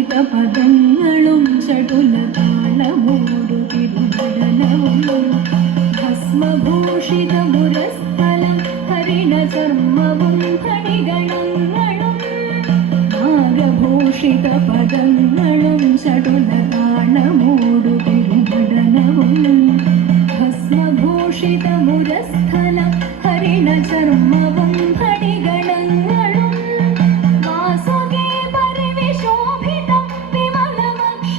നാഗഭൂഷിതപദങ്ങളും ചടുലതാളമോടുകിടുനടനവും ഭസ്മഭൂഷിതമുരസ്ഥലം ഹരിണചർമ്മവും ഫണിഗണങ്ങളും നാഗഭൂഷിതപദങ്ങളും ചടുലതാളമോടുകിടുനടനവും ഭസ്മഭൂഷിതമുരസ്ഥലം ഹരിണചർമ്മവും ഫണിഗണങ്ങളും വാസുകി പരിവിശോഭിതം വിമലമക്ഷ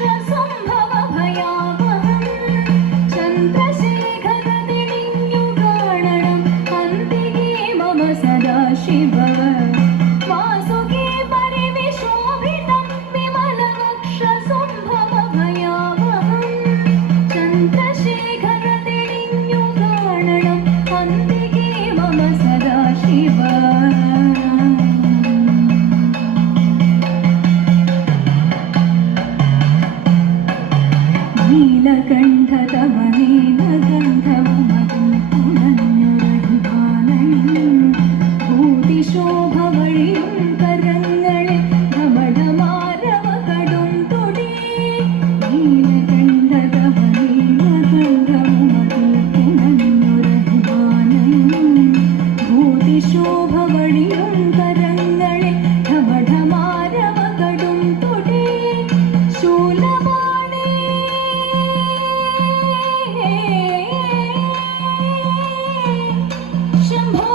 നീലകണ്ഠതവ നീലഗന്ധവമതും പുണഞ്ഞുറങ്ങാനയും ഭൂതിശോഭ വഴിയും കരങ്ങളിൽ ധമധമാരവ കടും തുടി നീലകണ്ഠതവ നീലഗന്ധവമതും പുണഞ്ഞുറങ്ങാനയും ഭൂതിശോഭ വഴിയും കരങ്ങളിൽ ധമധമാരവ കടും തുടി ശൂലപാണി ശംഭോ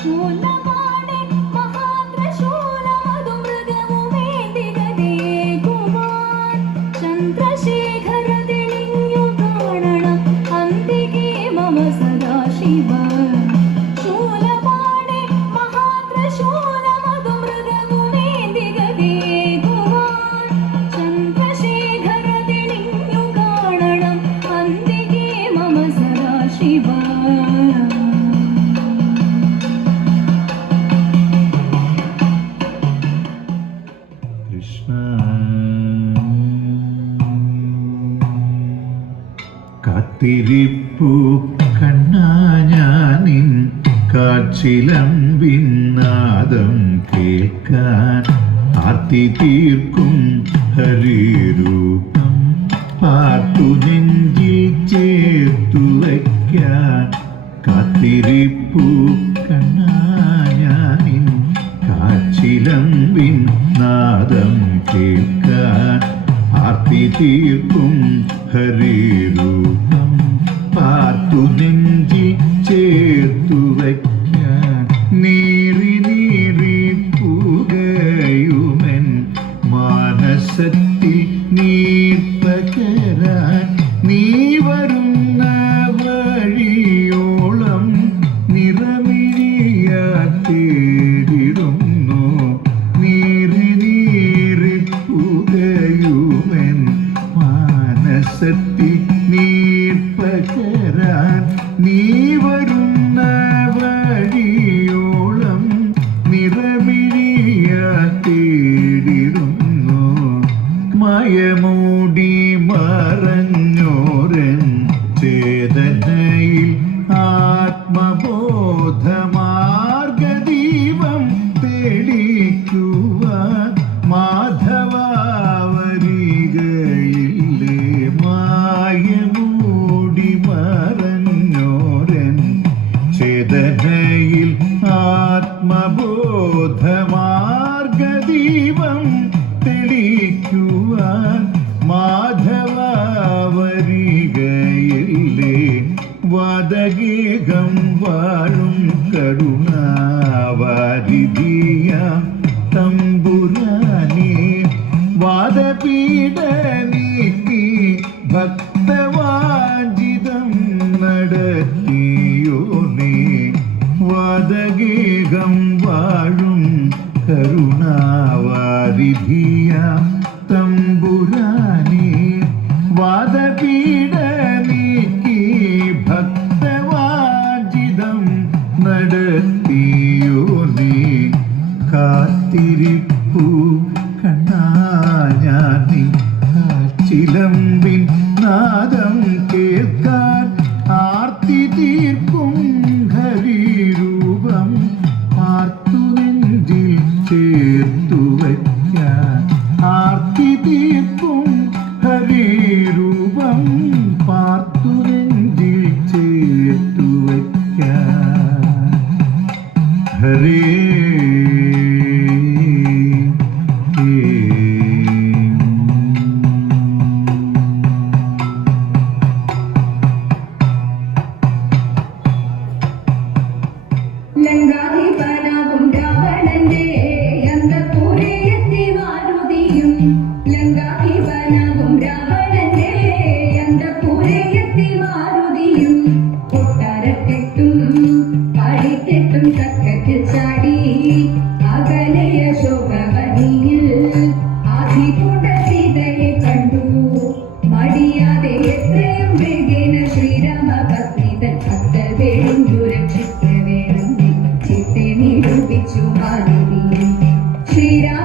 ശൂലപാണി മഹാഗ്രശൂലമതു മൃഗമുമേന്തികതേകുവാൻ ചന്ദ്രശേഖര തെളിഞ്ഞു കാണണം അന്തികേ മമ സദാശിവ ശൂലപാണി മഹാഗ്രശൂലമതു മൃഗമുമേന്തികതേകുവാൻ ചന്ദ്രശേഖര തെളിഞ്ഞു കാണണം അന്തികേ മമ സദാശിവ കൃഷ്ണ കാത്തിരിപ്പു കണ്ണാ ഞാനിൻ കാച്ചിലമ്പിൻ നാദം കേൾക്കാൻ ആർത്തി തീർക്കും ഹരിരൂപം പാർത്തു നെഞ്ചിൽ ചേർത്തു വയ്ക്കാൻ കാത്തിരിപ്പു കണ്ണാ ഞാനിൻ കാച്ചിലമ്പിൻ നാദം കേൾക്കാൻ ആർത്തി തീർക്കും ഹരിരൂപം പാർത്തു നെഞ്ചിൽ ചേർത്തു വയ്ക്കാൻ നീറി നീറി പുകയുമൻ മാനസത്തിൽ നീർപ്പകരാൻ നീ വരുന്ന വഴിയോളം നിറമിഴിയാ തേടിടുന്നു നീറി നീറി പുകയുമൻ മാനസത്തിൽ നീർപ്പകരാൻ നീ വരുന്ന വഴിയോളം നിറമിഴിയാ തേടിടുന്നു മയമൂടി മറഞ്ഞോരൻ ചേതനയിൽ ആത്മബോധമാർഗദീപം തെളിക്കുവാൻ മാധവാവരികയില്ലേ മായമൂടി മറഞ്ഞോരൻ ചേതനയിൽ ആത്മബോധമാർഗദീപം തെളിക്കുവാൻ മാധവാവരികയില്ലേ വാദഗേഹം വാഴും കരുണാവാരിധിയ തമ്പുരാനേ വാദപീഠ നീക്കി ഭക്തവാഞ്ചിതം നടത്തിയോനേ വാദഗേഹം വാഴും കരുണാവാരിധിയ തമ്പുരാനേ വാദപീഠ നീക്കി ഭക്തവാഞ്ചിതം നടത്തിയോനേ കാത്തിരിപ്പു കണ്ണാ ഞാനീ കാച്ചിലമ്പിൻ നാദം കേൾക്കാൻ ആർത്തി തീർക്കും ഹരിരൂപം പാർത്തു നെഞ്ചിൽ ചേർത്തു വയ്ക്കാൻ ആർത്തി തീർക്കും ഹരിരൂപം പാർത്തു നെഞ്ചിൽ ചേർത്തു വയ്ക്കാൻ ഹരേ ലങ്കാധിപനാകും രാവണന്റെ അന്തഃപുരയെത്തി മാരുതിയും ലങ്കാധിപനാകും രാവണന്റെ അന്തഃപുരയെത്തി മാരുതിയും കൊട്ടാരക്കെട്ടും പടിക്കെട്ടും തക്കത്തിൽ ചാടി അകലയ ശോഭവനിയിൽ ആധിപൂണ്ട സീതയെ കണ്ടു മടിയാതെ എത്രയും വേഗേന ശ്രീരാമ പത്നി തൻ ഭക്തർ വേണ്ടു രക്ഷിക്ക വേണം ചിത്തെ നിരൂപിച്ചു മാലിനി ശ്രീരാമ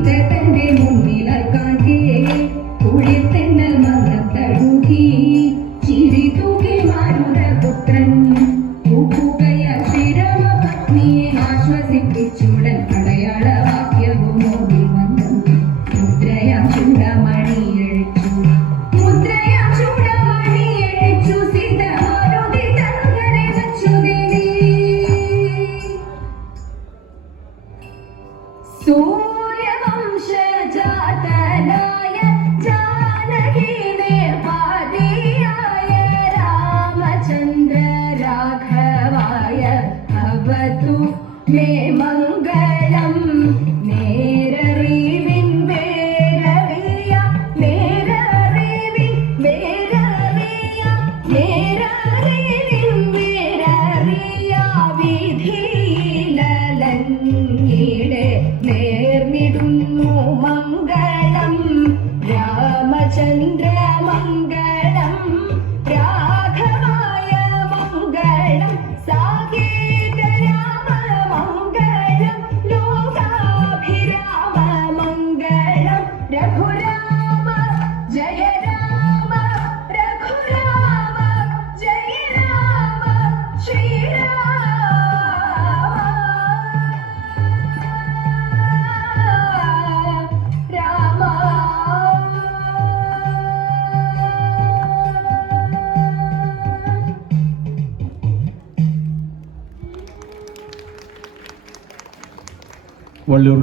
സീത തന്റെ മുന്നിലായി കാൺകേ കുളിർത്തെന്നൽ മന്ദം തഴുകി ചിരി തൂകി മാരുതപുത്രൻ പൂക്കുകയാൽ ശ്രീരാമപത്നിയെ ആശ്വസിപ്പിച്ചുടൻ അടയാളവാക്യവും ഓടി വന്നു മുദ്രയാം ചൂടമണിയഴിച്ചു സീത മാരുതി തനുകരെ വച്ചു ദേവി സൂര്യവംശജാതനായ ജാനകിനെ പാതിയായ രാമചന്ദ്ര രാഘവായ ഭവതു മേ മംഗളം നേരറിവിൻ വേരറിയ നേരറിവിൻ വേരറിയ നേരറിവിൻ വേരറിയ വിധിയിലലഞ്ഞിടെ നേർന്നിടുന്നു മംഗളം രാമചന്ദ്ര മംഗളം രാഘവായ മംഗളം സാകേത രാമ മംഗളം ലോകാഭിരാമ മംഗളം രഘുരാമ ജയ രാമ രഘുരാമ ജയ രാമ ശ്രീരാമ വള്ളിയൂർ